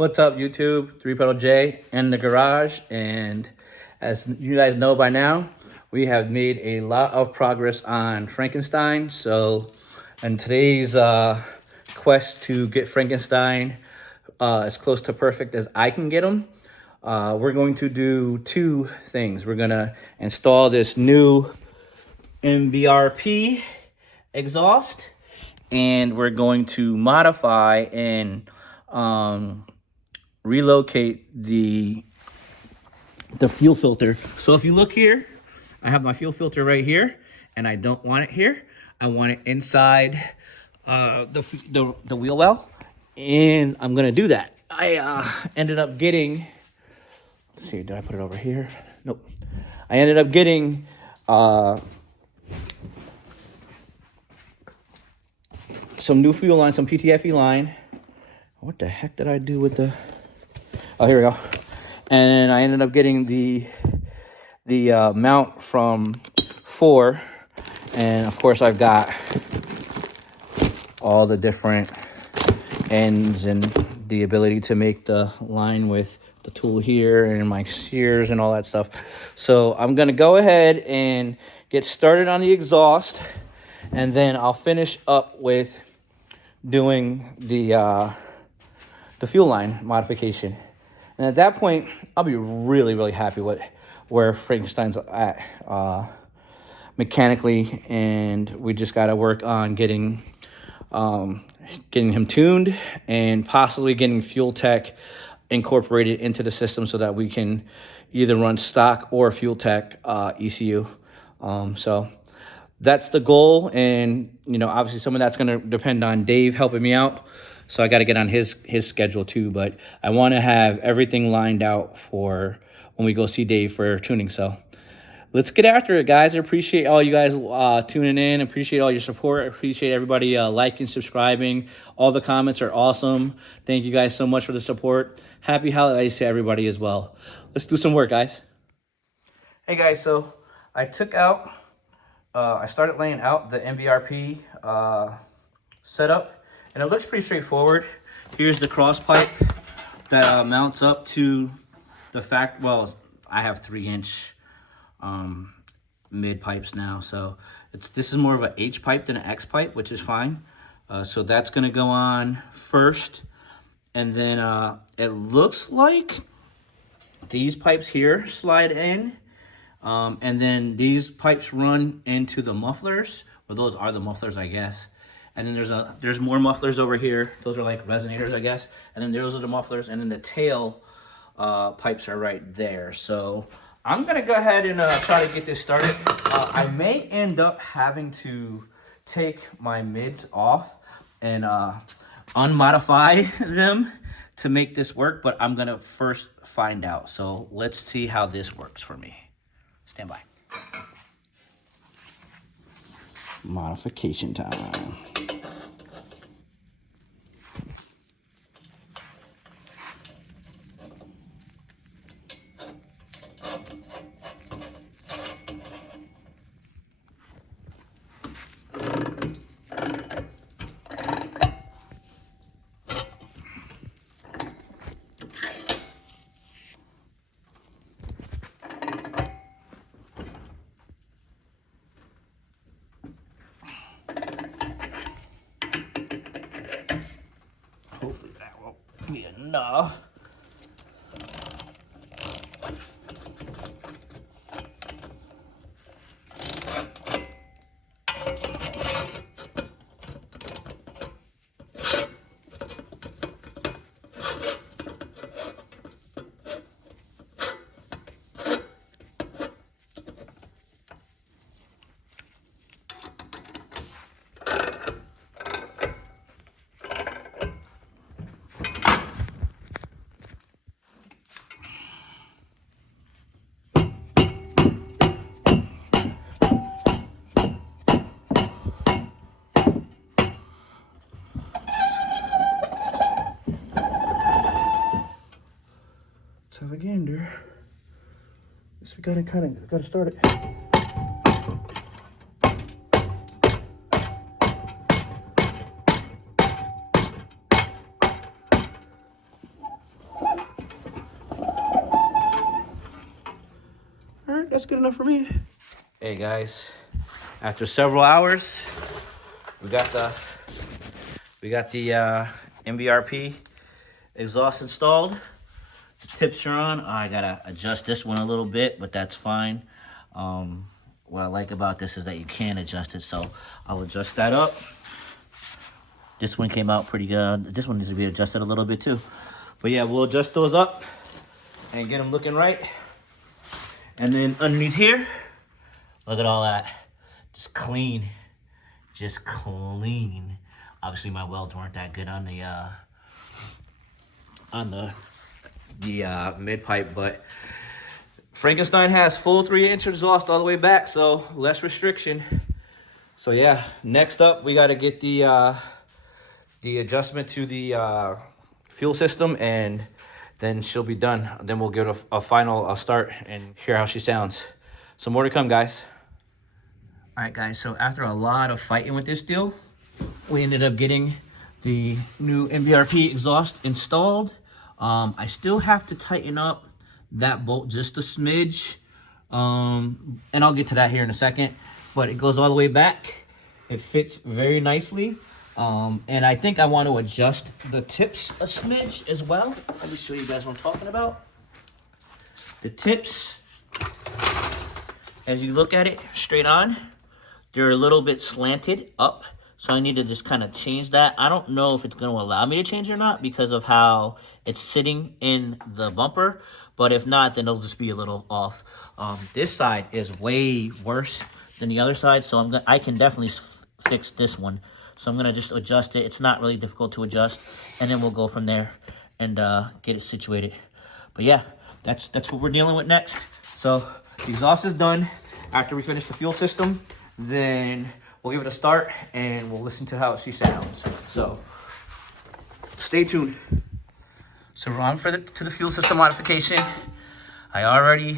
What's up, YouTube? Three Pedal J in the garage, and as you guys know by now, we have made a lot of progress on Frankenstein. So, in today's quest to get Frankenstein as close to perfect as I can get him, we're going to do two things. We're gonna install this new MBRP exhaust, and we're going to modify and relocate the fuel filter. So if you look here, I have my fuel filter right here, and I don't want it here. I want it inside the wheel well, and I'm gonna do that. I ended up getting, let's see, did I put it over here? Nope. I ended up getting some new fuel line, some PTFE line. What the heck did I do with the... Oh, here we go. And I ended up getting the mount from Fore, and of course I've got all the different ends and the ability to make the line with the tool here and my shears and all that stuff. So I'm gonna go ahead and get started on the exhaust, and then I'll finish up with doing the fuel line modification. And at that point, I'll be really, really happy with where Frankenstein's at mechanically, and we just got to work on getting him tuned and possibly getting fuel tech incorporated into the system so that we can either run stock or fuel tech ECU. So that's the goal, and obviously some of that's going to depend on Dave helping me out. So I got to get on his schedule too, but I want to have everything lined out for when we go see Dave for tuning. So let's get after it, guys. I appreciate all you guys tuning in. Appreciate all your support. I appreciate everybody liking, subscribing. All the comments are awesome. Thank you guys so much for the support. Happy holidays to everybody as well. Let's do some work, guys. Hey guys, so I took out, I started laying out the MBRP setup. And it looks pretty straightforward. Here's the cross pipe that mounts up to the I have 3-inch mid pipes now. So this is more of an H pipe than an X pipe, which is fine. So that's gonna go on first. And then it looks like these pipes here slide in. And then these pipes run into the mufflers. Well, those are the mufflers, I guess. And then there's more mufflers over here. Those are like resonators, I guess. And then those are the mufflers. And then the tail pipes are right there. So I'm going to go ahead and try to get this started. I may end up having to take my mids off and unmodify them to make this work. But I'm going to first find out. So let's see how this works for me. Stand by. Modification time. Hopefully that won't be enough. Have a gander. Guess we gotta start it. good enough for me. Hey guys, after several hours, we got the MBRP exhaust installed. The tips are on. I gotta adjust this one a little bit, but that's fine. What I like about this is that you can adjust it, so I'll adjust that up. This one came out pretty good. This one needs to be adjusted a little bit too. But yeah, we'll adjust those up and get them looking right. And then underneath here, look at all that. Just clean. Just clean. Obviously my welds weren't that good on the mid pipe, but Frankenstein has full 3-inch exhaust all the way back, so less restriction. So yeah, next up we got to get the adjustment to the fuel system, and then she'll be done. Then we'll give a final start and hear how she sounds. So more to come, guys. All right, guys, so after a lot of fighting with this deal, we ended up getting the new MBRP exhaust installed. I still have to tighten up that bolt just a smidge, and I'll get to that here in a second, but it goes all the way back. It fits very nicely, and I think I want to adjust the tips a smidge as well. Let me show you guys what I'm talking about. The tips, as you look at it straight on, they're a little bit slanted up, so I need to just kind of change that. I don't know if it's going to allow me to change it or not because of how it's sitting in the bumper, but if not, then it'll just be a little off. This side is way worse than the other side, so I can definitely fix this one. So I'm going to just adjust it. It's not really difficult to adjust, and then we'll go from there and get it situated. But yeah, that's what we're dealing with next. So the exhaust is done. After we finish the fuel system, then we'll give it a start and we'll listen to how she sounds. So stay tuned. So we're on to the fuel system modification. I already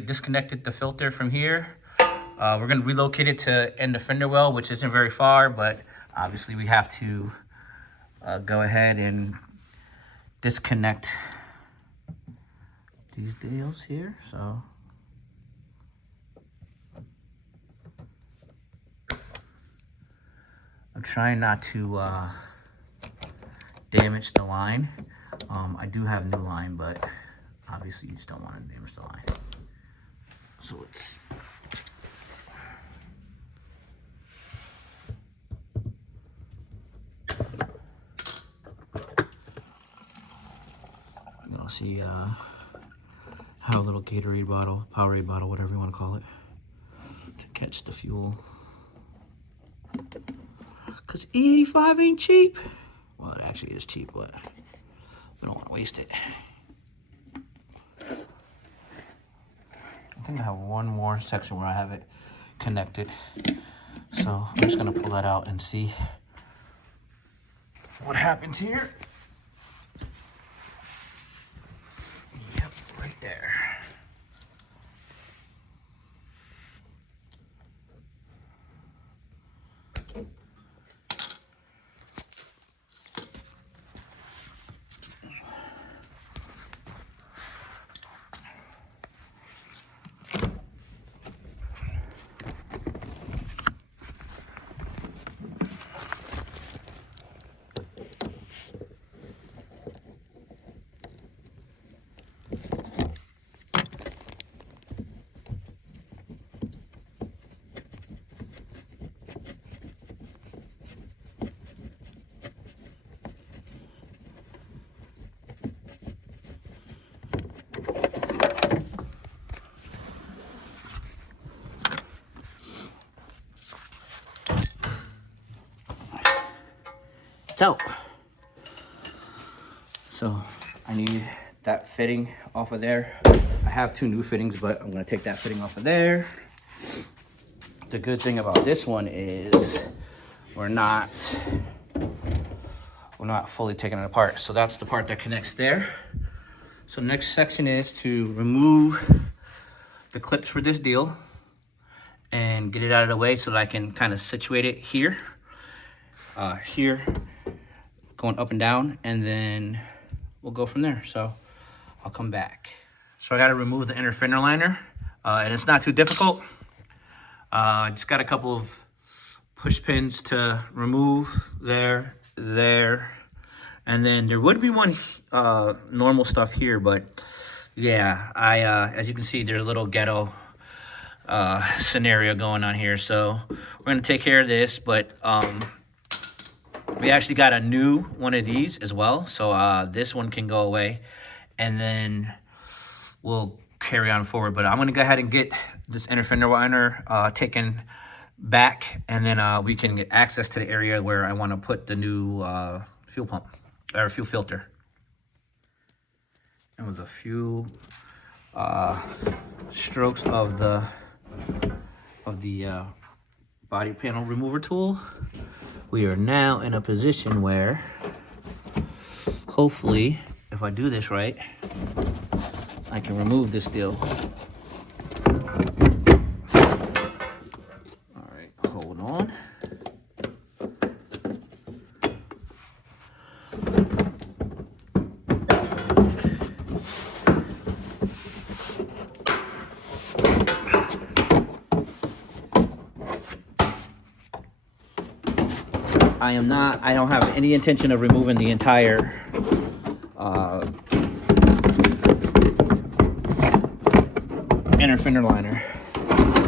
disconnected the filter from here. We're gonna relocate it to end the fender well, which isn't very far, but obviously we have to go ahead and disconnect these deals here. So I'm trying not to damage the line. I do have new line, but obviously you just don't want to damage the line. So it's I'm gonna see how a little Gatorade bottle, Powerade bottle, whatever you want to call it, to catch the fuel. Because E85 ain't cheap. Well, it actually is cheap, but we don't want to waste it. I think I have one more section where I have it connected. So I'm just going to pull that out and see what happens here. Yep, right there. Out. So I need that fitting off of there. I have two new fittings, but I'm going to take that fitting off of there. The good thing about this one is we're not fully taking it apart. So that's the part that connects there. So next section is to remove the clips for this deal and get it out of the way so that I can kind of situate it here, going up and down, and then we'll go from there. So I'll come back. So I got to remove the inner fender liner, and it's not too difficult. I just got a couple of push pins to remove there, and then there would be one normal stuff here, but yeah, as you can see, there's a little ghetto scenario going on here. So we're gonna take care of this, but we actually got a new one of these as well. So this one can go away, and then we'll carry on forward. But I'm gonna go ahead and get this inner fender liner taken back, and then we can get access to the area where I want to put the new fuel pump or fuel filter. And with a few strokes of the body panel remover tool, we are now in a position where hopefully, if I do this right, I can remove this deal. All right, hold on. I don't have any intention of removing the entire inner fender liner.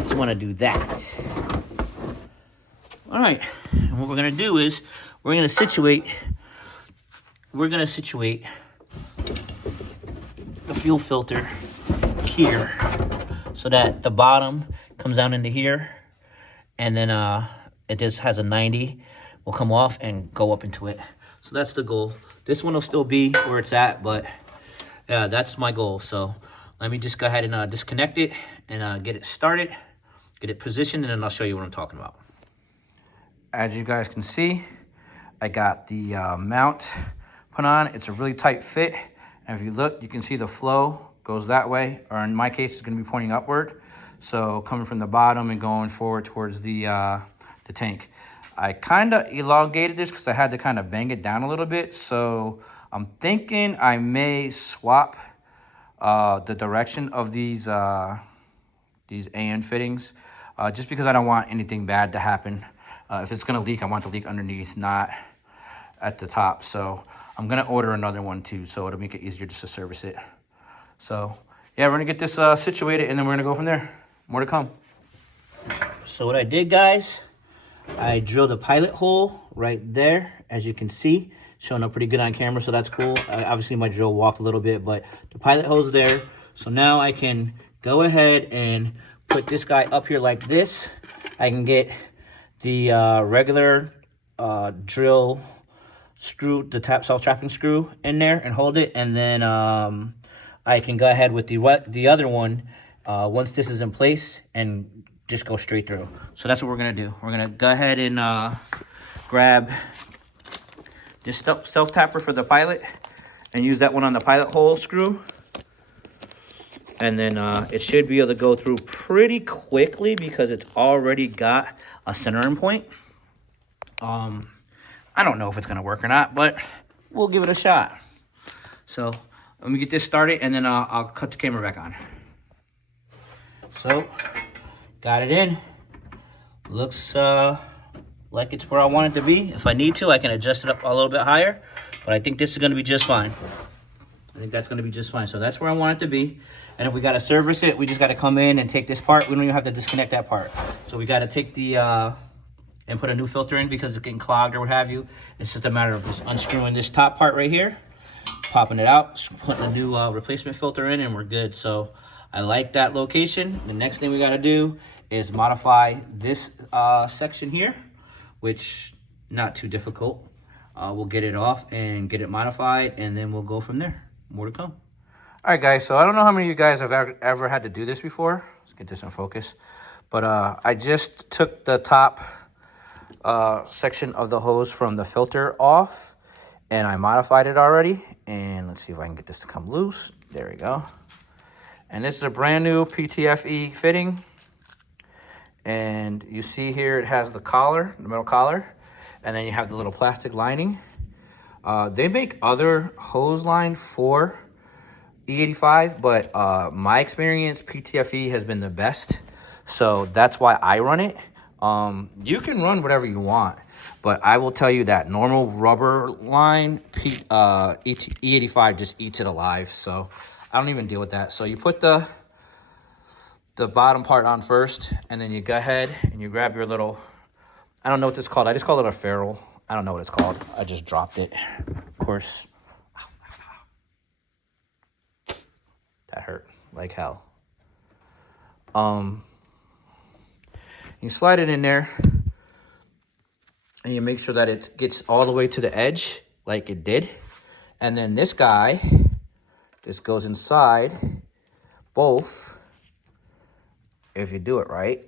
Just want to do that. All right, and what we're gonna do is we're gonna situate the fuel filter here so that the bottom comes down into here, and then it just has a 90. Will come off and go up into it. So that's the goal. This one will still be where it's at, but yeah, that's my goal. So let me just go ahead and disconnect it and get it started, get it positioned, and then I'll show you what I'm talking about. As you guys can see, I got the mount put on. It's a really tight fit. And if you look, you can see the flow goes that way, or in my case, it's gonna be pointing upward. So coming from the bottom and going forward towards the tank. I kind of elongated this because I had to kind of bang it down a little bit. So I'm thinking I may swap the direction of these AN fittings just because I don't want anything bad to happen. If it's going to leak, I want it to leak underneath, not at the top. So I'm going to order another one too, so it'll make it easier just to service it. So yeah, we're going to get this situated, and then we're going to go from there. More to come. So what I did, guys, I drilled a pilot hole right there, as you can see, showing up pretty good on camera, so that's cool. Obviously, my drill walked a little bit, but the pilot hole's there. So now I can go ahead and put this guy up here like this. I can get the regular drill screw, the self-tapping screw in there and hold it, and then I can go ahead with the other one once this is in place and just go straight through. So that's what we're gonna do. We're gonna go ahead and grab this self-tapper for the pilot and use that one on the pilot hole screw. And then it should be able to go through pretty quickly because it's already got a centering point. I don't know if it's gonna work or not, but we'll give it a shot. So let me get this started, and then I'll cut the camera back on. So got it in. Looks like it's where I want it to be. If I need to, I can adjust it up a little bit higher, but I think this is gonna be just fine. I think that's gonna be just fine. So that's where I want it to be. And if we gotta service it, we just gotta come in and take this part. We don't even have to disconnect that part. So we gotta take the, and put a new filter in because it's getting clogged or what have you. It's just a matter of just unscrewing this top part right here, popping it out, putting a new replacement filter in, and we're good. So I like that location. The next thing we gotta do is modify this section here, which not too difficult. We'll get it off and get it modified, and then we'll go from there. More to come. All right, guys, so I don't know how many of you guys have ever had to do this before. Let's get this in focus. But I just took the top section of the hose from the filter off, and I modified it already. And let's see if I can get this to come loose. There we go. And this is a brand new PTFE fitting. And you see here it has the collar, the metal collar, and then you have the little plastic lining. They make other hose line for E85, but my experience, PTFE has been the best. So that's why I run it. You can run whatever you want, but I will tell you that normal rubber line, E85 just eats it alive. So I don't even deal with that. So you put the bottom part on first, and then you go ahead and you grab your little, I don't know what this is called. I just call it a ferrule. I don't know what it's called. I just dropped it, of course. That hurt like hell. You slide it in there, and you make sure that it gets all the way to the edge like it did. And then this guy, this goes inside both, if you do it right.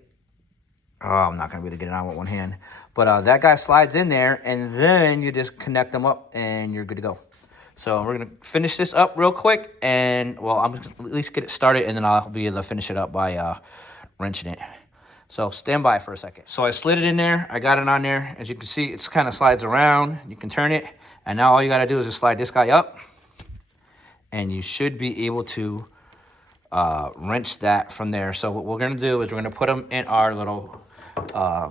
Oh, I'm not gonna be able to get it on with one hand. But that guy slides in there, and then you just connect them up, and you're good to go. So we're gonna finish this up real quick, and well, I'm gonna at least get it started, and then I'll be able to finish it up by wrenching it. So stand by for a second. So I slid it in there, I got it on there. As you can see, it's kind of slides around. You can turn it, and now all you gotta do is just slide this guy up, and you should be able to wrench that from there. So what we're gonna do is we're gonna put them in our little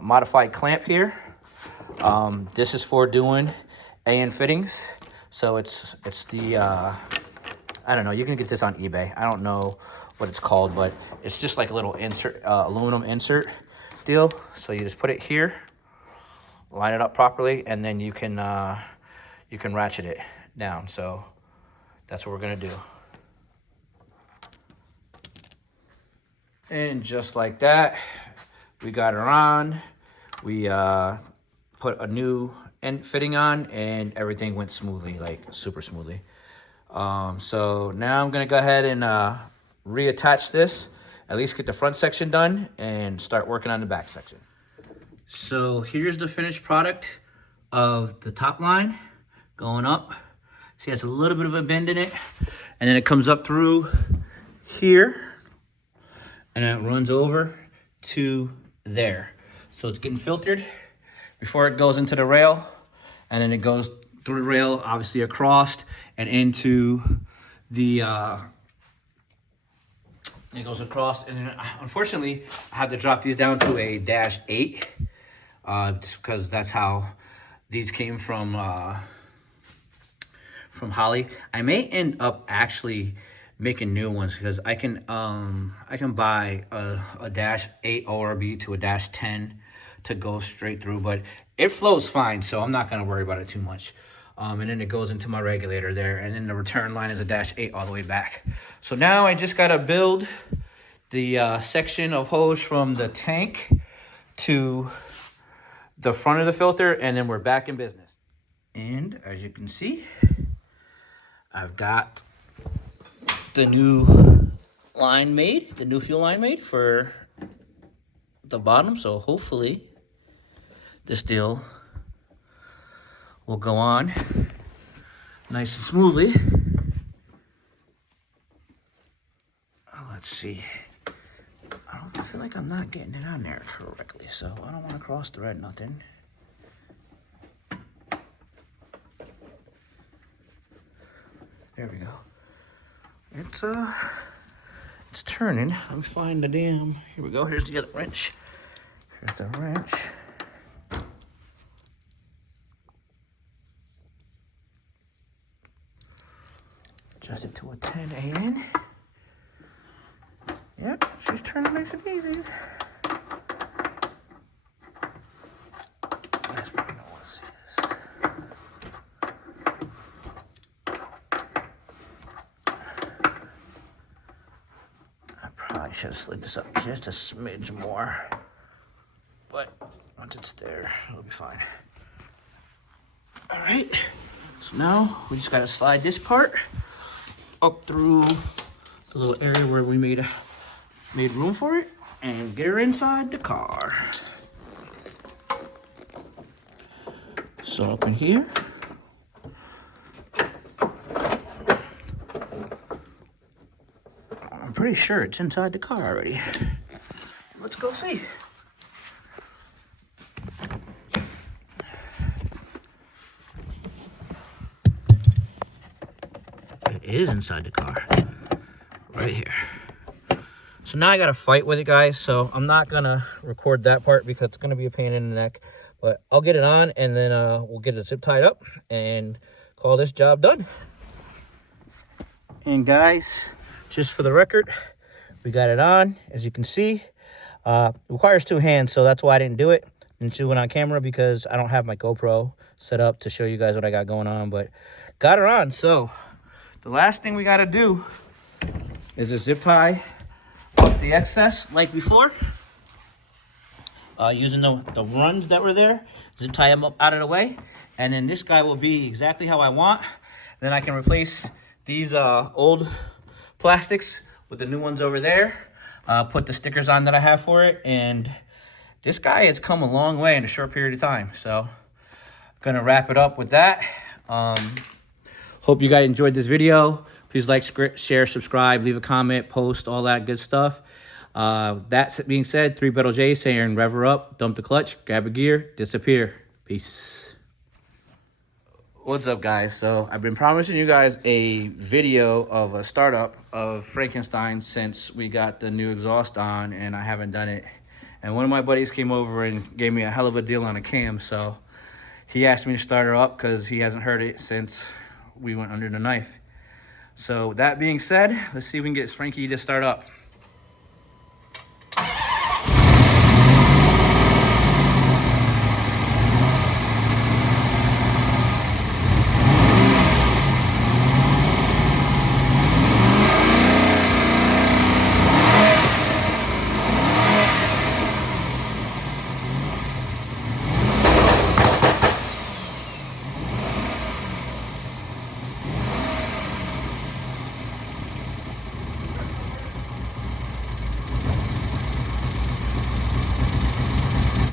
modified clamp here. This is for doing AN fittings. So it's the, I don't know, you can get this on eBay. I don't know what it's called, but it's just like a little insert, aluminum insert deal. So you just put it here, line it up properly, and then you can ratchet it down. So that's what we're gonna do. And just like that, we got her on. We put a new end fitting on, and everything went smoothly, like super smoothly. So now I'm gonna go ahead and reattach this, at least get the front section done, and start working on the back section. So here's the finished product of the top line going up. See, it has a little bit of a bend in it, and then it comes up through here, and then it runs over to there. So it's getting filtered before it goes into the rail, and then it goes through the rail, obviously across and into the, it goes across, and then unfortunately I have to drop these down to a -8, just because that's how these came from Holly. I may end up actually making new ones, because I can buy a -8 ORB to a -10 to go straight through, but it flows fine, so I'm not gonna worry about it too much. And then it goes into my regulator there, and then the return line is a -8 all the way back. So now I just gotta build the section of hose from the tank to the front of the filter, and then we're back in business. And as you can see, I've got the new line made, the new fuel line made for the bottom. So hopefully this deal will go on nice and smoothly. Let's see. I feel like I'm not getting it on there correctly, so I don't want to cross thread nothing. There we go. It's turning. Let me find the damn. Here we go. Here's the other wrench. Here's the wrench. Adjust it to a 10 AN. Yep, she's turning nice and easy. That's probably not what this is. I probably should have slid this up just a smidge more. But once it's there, it'll be fine. All right, so now we just gotta slide this part up through the little area where we made room for it, and get her inside the car. So up in here, I'm pretty sure it's inside the car already. Let's go see. It is inside the car. right here. So now I got to fight with it, guys. So I'm not going to record that part because it's going to be a pain in the neck. But I'll get it on, and then we'll get it zip tied up and call this job done. And guys, just for the record, we got it on. As you can see, it requires 2 hands, so that's why I didn't do it. Didn't do it on camera because I don't have my GoPro set up to show you guys what I got going on. But got her on. So the last thing we got to do is a zip tie up the excess like before. Using the runs that were there, zip tie them up out of the way, and then this guy will be exactly how I want. Then I can replace these old plastics with the new ones over there, put the stickers on that I have for it, and this guy has come a long way in a short period of time. So gonna wrap it up with that. Hope you guys enjoyed this video. Please like, share, subscribe, leave a comment, post, all that good stuff. That being said, 3 Battle J saying rev her up, dump the clutch, grab a gear, disappear. Peace. What's up, guys? So I've been promising you guys a video of a startup of Frankenstein since we got the new exhaust on, and I haven't done it. And one of my buddies came over and gave me a hell of a deal on a cam, so he asked me to start her up because he hasn't heard it since we went under the knife. So that being said, let's see if we can get Frankie to start up.